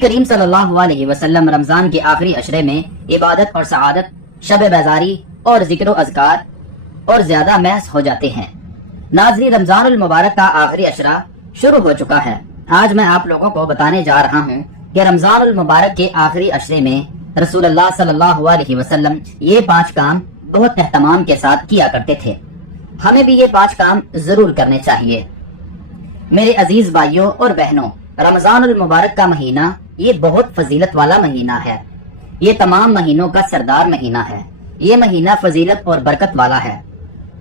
کریم صلی اللہ علیہ وسلم رمضان کے آخری عشرے میں عبادت اور سعادت، شب بیزاری اور ذکر و اذکار اور زیادہ محض ہو جاتے ہیں۔ ناظرین، رمضان المبارک کا آخری عشرہ شروع ہو چکا ہے۔ آج میں آپ لوگوں کو بتانے جا رہا ہوں کہ رمضان المبارک کے آخری عشرے میں رسول اللہ صلی اللہ علیہ وسلم یہ 5 کام بہت اہتمام کے ساتھ کیا کرتے تھے۔ ہمیں بھی یہ 5 کام ضرور کرنے چاہیے۔ میرے عزیز بھائیوں اور بہنوں، رمضان المبارک کا مہینہ یہ بہت فضیلت والا مہینہ ہے۔ یہ تمام مہینوں کا سردار مہینہ ہے۔ یہ مہینہ فضیلت اور برکت والا ہے،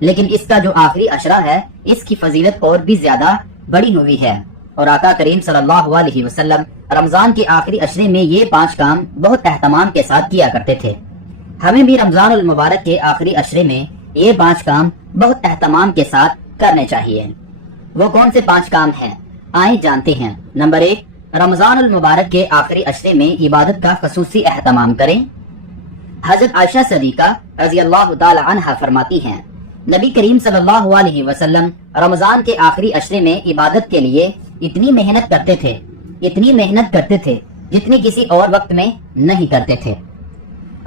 لیکن اس کا جو آخری عشرہ ہے اس کی فضیلت اور بھی زیادہ بڑی ہوئی ہے، اور آقا کریم صلی اللہ علیہ وسلم رمضان کے آخری عشرے میں یہ 5 کام بہت اہتمام کے ساتھ کیا کرتے تھے۔ ہمیں بھی رمضان المبارک کے آخری عشرے میں یہ 5 کام بہت اہتمام کے ساتھ کرنے چاہیے۔ وہ کون سے 5 کام ہیں؟ آئیں جانتے ہیں۔ نمبر 1، رمضان المبارک کے آخری عشرے میں عبادت کا خصوصی اہتمام کریں۔ حضرت عائشہ صدیقہ رضی اللہ تعالی عنہا فرماتی ہیں، نبی کریم صلی اللہ علیہ وسلم رمضان کے آخری عشرے میں عبادت کے لیے اتنی محنت کرتے تھے جتنی کسی اور وقت میں نہیں کرتے تھے۔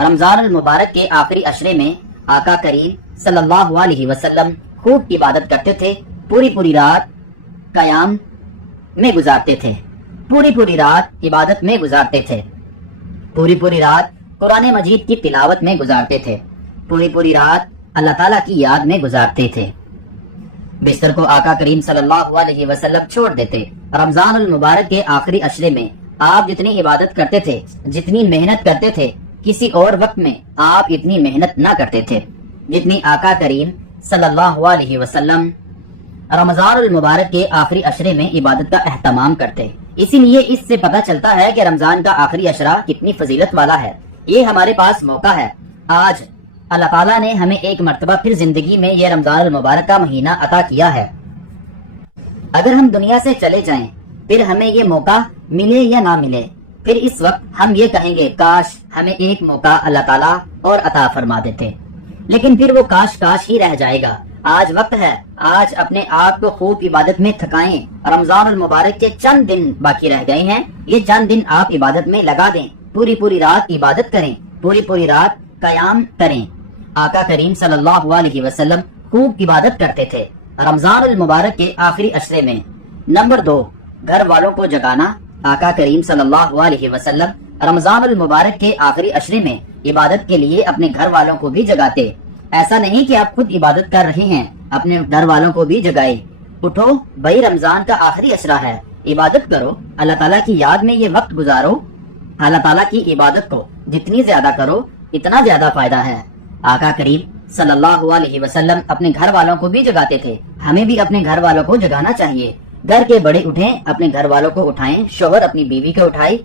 رمضان المبارک کے آخری عشرے میں آقا کریم صلی اللہ علیہ وسلم خوب عبادت کرتے تھے، پوری رات قیام میں گزارتے تھے، پوری رات عبادت میں گزارتے تھے، پوری رات قرآن مجید کی تلاوت میں گزارتے تھے، پوری رات اللہ تعالیٰ کی یاد میں گزارتے تھے۔ بستر کو آقا کریم صلی اللہ علیہ وسلم چھوڑ دیتے۔ رمضان المبارک کے آخری عشرے میں آپ جتنی عبادت کرتے تھے، جتنی محنت کرتے تھے، کسی اور وقت میں آپ اتنی محنت نہ کرتے تھے جتنی آقا کریم صلی اللہ علیہ وسلم رمضان المبارک کے آخری عشرے میں عبادت کا اہتمام کرتے۔ اسی لیے اس سے پتہ چلتا ہے کہ رمضان کا آخری عشرہ کتنی فضیلت والا ہے۔ یہ ہمارے پاس موقع ہے۔ آج اللہ تعالیٰ نے ہمیں ایک مرتبہ پھر زندگی میں یہ رمضان المبارک کا مہینہ عطا کیا ہے۔ اگر ہم دنیا سے چلے جائیں، پھر ہمیں یہ موقع ملے یا نہ ملے، پھر اس وقت ہم یہ کہیں گے کاش ہمیں ایک موقع اللہ تعالیٰ اور عطا فرما دیتے، لیکن پھر وہ کاش ہی رہ جائے گا۔ آج وقت ہے، آج اپنے آپ کو خوب عبادت میں تھکائیں۔ رمضان المبارک کے چند دن باقی رہ گئے ہیں، یہ چند دن آپ عبادت میں لگا دیں، پوری رات عبادت کریں، پوری رات قیام کریں۔ آقا کریم صلی اللہ علیہ وسلم خوب عبادت کرتے تھے رمضان المبارک کے آخری عشرے میں۔ نمبر 2، گھر والوں کو جگانا۔ آقا کریم صلی اللہ علیہ وسلم رمضان المبارک کے آخری عشرے میں عبادت کے لیے اپنے گھر والوں کو بھی جگاتے۔ ایسا نہیں کہ آپ خود عبادت کر رہے ہیں، اپنے گھر والوں کو بھی جگائے۔ اٹھو بھائی، رمضان کا آخری عشرہ ہے، عبادت کرو، اللہ تعالیٰ کی یاد میں یہ وقت گزارو۔ اللہ تعالیٰ کی عبادت کو جتنی زیادہ کرو اتنا زیادہ فائدہ ہے۔ آقا کریم صلی اللہ علیہ وسلم اپنے گھر والوں کو بھی جگاتے تھے۔ ہمیں بھی اپنے گھر والوں کو جگانا چاہیے۔ گھر کے بڑے اٹھیں، اپنے گھر والوں کو اٹھائیں۔ شوہر اپنی بیوی کو اٹھائے،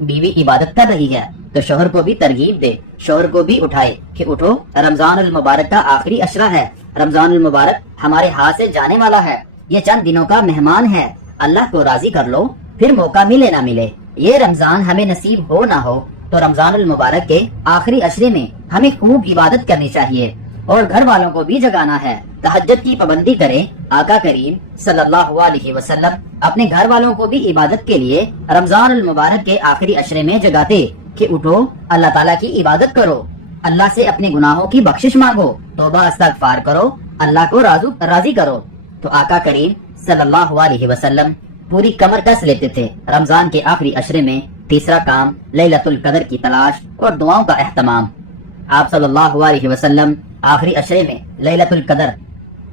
بیوی عبادت کر رہی ہے تو شوہر کو بھی ترغیب دے، شوہر کو بھی اٹھائے کہ اٹھو، رمضان المبارک کا آخری عشرہ ہے، رمضان المبارک ہمارے ہاتھ سے جانے والا ہے، یہ چند دنوں کا مہمان ہے، اللہ کو راضی کر لو، پھر موقع ملے نہ ملے، یہ رمضان ہمیں نصیب ہو نہ ہو تو رمضان المبارک کے آخری عشرے میں ہمیں خوب عبادت کرنی چاہیے اور گھر والوں کو بھی جگانا ہے۔ تہجد کی پابندی کریں۔ آقا کریم صلی اللہ علیہ وسلم اپنے گھر والوں کو بھی عبادت کے لیے رمضان المبارک کے آخری عشرے میں جگاتے کہ اٹھو، اللہ تعالیٰ کی عبادت کرو، اللہ سے اپنے گناہوں کی بخشش مانگو، توبہ استغفار کرو، اللہ کو راضی کرو۔ تو آقا کریم صلی اللہ علیہ وسلم پوری کمر کس لیتے تھے۔ رمضان کے آخری عشرے میں تیسرا کام لیلۃ القدر کی تلاش اور دعاؤں کا اہتمام۔ آپ صلی اللہ علیہ وسلم آخری عشرے میں لیلۃ القدر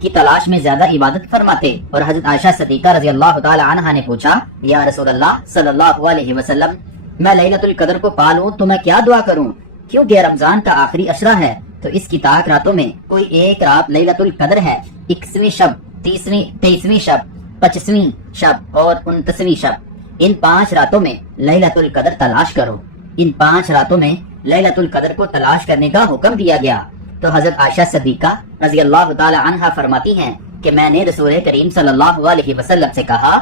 کی تلاش میں زیادہ عبادت فرماتے، اور حضرت عائشہ صدیقہ رضی اللہ تعالی عنہا نے پوچھا، یا رسول اللہ صلی اللہ علیہ وسلم، میں لیلۃ القدر کو پالوں تو میں کیا دعا کروں؟ کیونکہ رمضان کا آخری عشرہ ہے تو اس کی طاق راتوں میں کوئی ایک رات لیلۃ القدر ہے، 21ویں شب، 23ویں شب، 25ویں شب اور 29ویں شب۔ ان 5 راتوں میں لیلۃ القدر تلاش کرو۔ ان 5 راتوں میں لیلۃ القدر کو تلاش کرنے کا حکم دیا گیا۔ تو حضرت عائشہ صدیقہ رضی اللہ تعالی عنہا فرماتی ہیں کہ میں نے رسول کریم صلی اللہ علیہ وسلم سے کہا،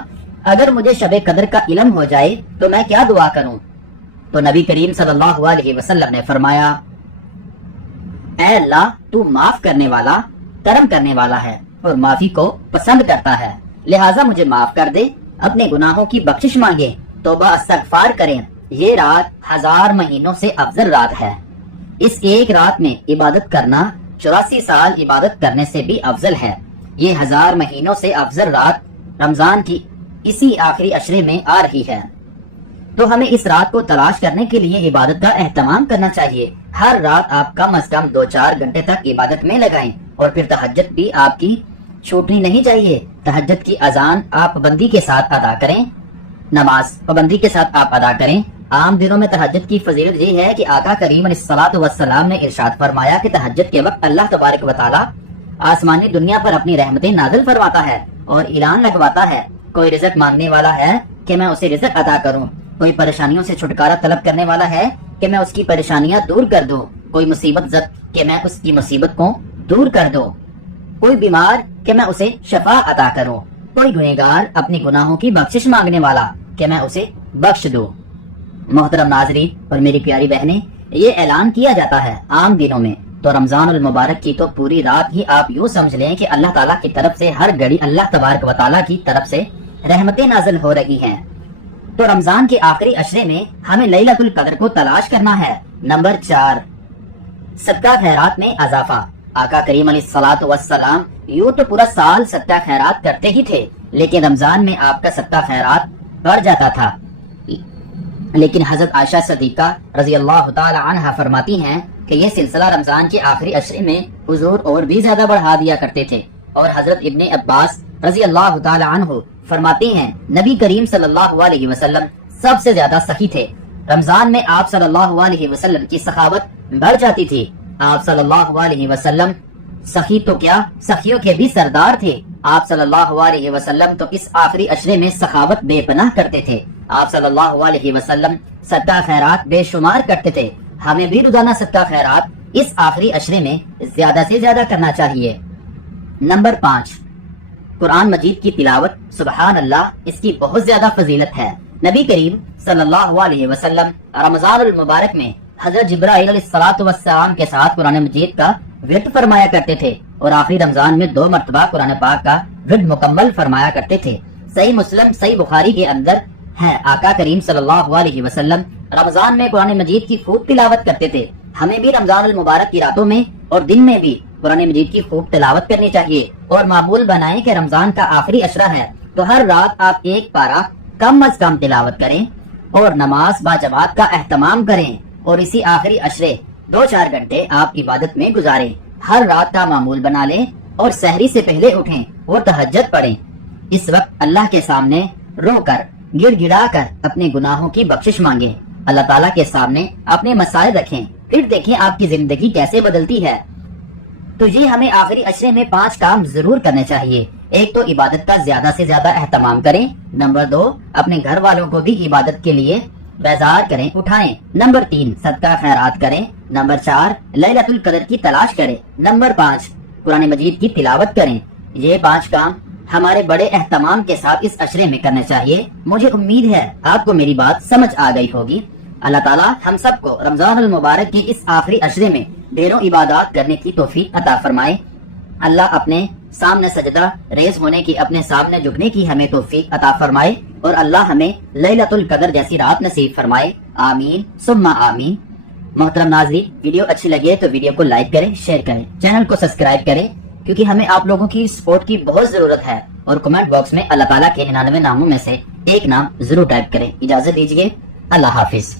اگر مجھے شب قدر کا علم ہو جائے تو میں کیا دعا کروں؟ تو نبی کریم صلی اللہ علیہ وسلم نے فرمایا، اے اللہ، تو معاف کرنے والا، کرم کرنے والا ہے اور معافی کو پسند کرتا ہے، لہٰذا مجھے معاف کر دے، اپنے گناہوں کی بخشش مانگے، توبہ استغفار کریں یہ رات 1000 مہینوں سے افضل رات ہے. اس ایک رات میں عبادت کرنا 84 سال عبادت کرنے سے بھی افضل ہے. یہ 1000 مہینوں سے افضل رات رمضان کی اسی آخری عشرے میں آ رہی ہے. تو ہمیں اس رات کو تلاش کرنے کے لیے عبادت کا اہتمام کرنا چاہیے. ہر رات آپ کم از کم 2-4 گھنٹے تک عبادت میں لگائیں. اور پھر تہجد بھی آپ کی چھوٹنی نہیں چاہیے. تہجد کی اذان آپ پابندی کے ساتھ ادا کریں. نماز پابندی کے ساتھ آپ ادا کریں. عام دنوں میں تہجد کی فضیلت یہ ہے کہ آقا کریم علیہ الصلوۃ والسلام نے ارشاد فرمایا کہ تہجد کے وقت اللہ تبارک و تعالی آسمانی دنیا پر اپنی رحمتیں نازل فرماتا ہے اور اعلان لگواتا ہے کوئی رزق مانگنے والا ہے کہ میں اسے رزق عطا کروں. کوئی پریشانیوں سے چھٹکارا طلب کرنے والا ہے کہ میں اس کی پریشانیاں دور کر دوں. کوئی مصیبت زد کہ میں اس کی مصیبت کو دور کر دوں. کوئی بیمار کہ میں اسے شفا عطا کروں. کوئی گنہگار اپنی گناہوں کی بخشش مانگنے والا کہ میں اسے بخش دوں. محترم ناظرین اور میری پیاری بہنیں، یہ اعلان کیا جاتا ہے عام دنوں میں. تو رمضان المبارک کی تو پوری رات ہی آپ یوں سمجھ لیں کہ اللہ تعالیٰ کی طرف سے ہر گھڑی اللہ تبارک و تعالیٰ کی طرف سے رحمتیں نازل ہو رہی ہیں. تو رمضان کے آخری عشرے میں ہمیں لیلۃ القدر کو تلاش کرنا ہے. نمبر 4، صدقہ خیرات میں اضافہ. آقا کریم علیہ الصلوۃ والسلام یوں تو پورا سال صدقہ خیرات کرتے ہی تھے، لیکن رمضان میں آپ کا صدقہ خیرات بڑھ جاتا تھا. لیکن حضرت عائشہ صدیقہ رضی اللہ تعالی عنہ فرماتی ہیں کہ یہ سلسلہ رمضان کے آخری عشرے میں حضور اور بھی زیادہ بڑھا دیا کرتے تھے. اور حضرت ابن عباس رضی اللہ تعالی عنہ فرماتے ہیں نبی کریم صلی اللہ علیہ وسلم سب سے زیادہ سخی تھے. رمضان میں آپ صلی اللہ علیہ وسلم کی سخاوت بڑھ جاتی تھی. آپ صلی اللہ علیہ وسلم سخی تو کیا، سخیوں کے بھی سردار تھے. آپ صلی اللہ علیہ وسلم تو اس آخری عشرے میں سخاوت بے پناہ کرتے تھے. آپ صلی اللہ علیہ وسلم صدقہ خیرات بے شمار کرتے تھے. ہمیں بھی روزانہ صدقہ خیرات اس آخری عشرے میں زیادہ سے زیادہ کرنا چاہیے. نمبر 5، قرآن مجید کی تلاوت. سبحان اللہ، اس کی بہت زیادہ فضیلت ہے. نبی کریم صلی اللہ علیہ وسلم رمضان المبارک میں حضرت جبرائیل علیہ الصلوۃ والسلام کے ساتھ قرآن مجید کا ورد فرمایا کرتے تھے اور آخری رمضان میں 2 مرتبہ قرآن پاک کا ورد مکمل فرمایا کرتے تھے. صحیح مسلم صحیح بخاری کے اندر ہے آقا کریم صلی اللہ علیہ وسلم رمضان میں قرآن مجید کی خوب تلاوت کرتے تھے. ہمیں بھی رمضان المبارک کی راتوں میں اور دن میں بھی قرآن مجید کی خوب تلاوت کرنی چاہیے اور معمول بنائیں کہ رمضان کا آخری عشرہ ہے تو ہر رات آپ 1 پارہ کم از کم تلاوت کریں اور نماز باجماعت کا اہتمام کریں اور اسی آخری عشرے 2-4 گھنٹے آپ عبادت میں گزاریں. ہر رات کا معمول بنا لیں اور سحری سے پہلے اٹھیں اور تہجد پڑھیں. اس وقت اللہ کے سامنے رو کر گڑ گڑا کر اپنے گناہوں کی بخشش مانگیں. اللہ تعالیٰ کے سامنے اپنے مسائل رکھیں، پھر دیکھیں آپ کی زندگی کیسے بدلتی ہے. تو یہ ہمیں آخری عشرے میں 5 کام ضرور کرنے چاہیے. ایک تو عبادت کا زیادہ سے زیادہ اہتمام کریں. نمبر 2، اپنے گھر والوں کو بھی عبادت کے لیے بیزار کریں، اٹھائیں. نمبر 3، صدقہ خیرات کریں. نمبر 4، لیلۃ القدر کی تلاش کریں. نمبر 5، قرآن مجید کی تلاوت کریں. یہ 5 کام ہمارے بڑے اہتمام کے ساتھ اس عشرے میں کرنے چاہیے. مجھے امید ہے آپ کو میری بات سمجھ آ گئی ہوگی. اللہ تعالیٰ ہم سب کو رمضان المبارک کے اس آخری عشرے میں ڈھیروں عبادات کرنے کی توفیق عطا فرمائے. اللہ اپنے سامنے سجدہ ریز ہونے کی، اپنے سامنے جھکنے کی ہمیں توفیق عطا فرمائے اور اللہ ہمیں لیلۃ القدر جیسی رات نصیب فرمائے. آمین ثم آمین. محترم ناظرین، ویڈیو اچھی لگے تو ویڈیو کو لائک کریں، شیئر کریں، چینل کو سبسکرائب کریں کیونکہ ہمیں آپ لوگوں کی سپورٹ کی بہت ضرورت ہے. اور کمنٹ باکس میں اللہ تعالیٰ کے 99 ناموں میں سے ایک نام ضرور ٹائپ کریں. اجازت دیجیے، اللہ حافظ.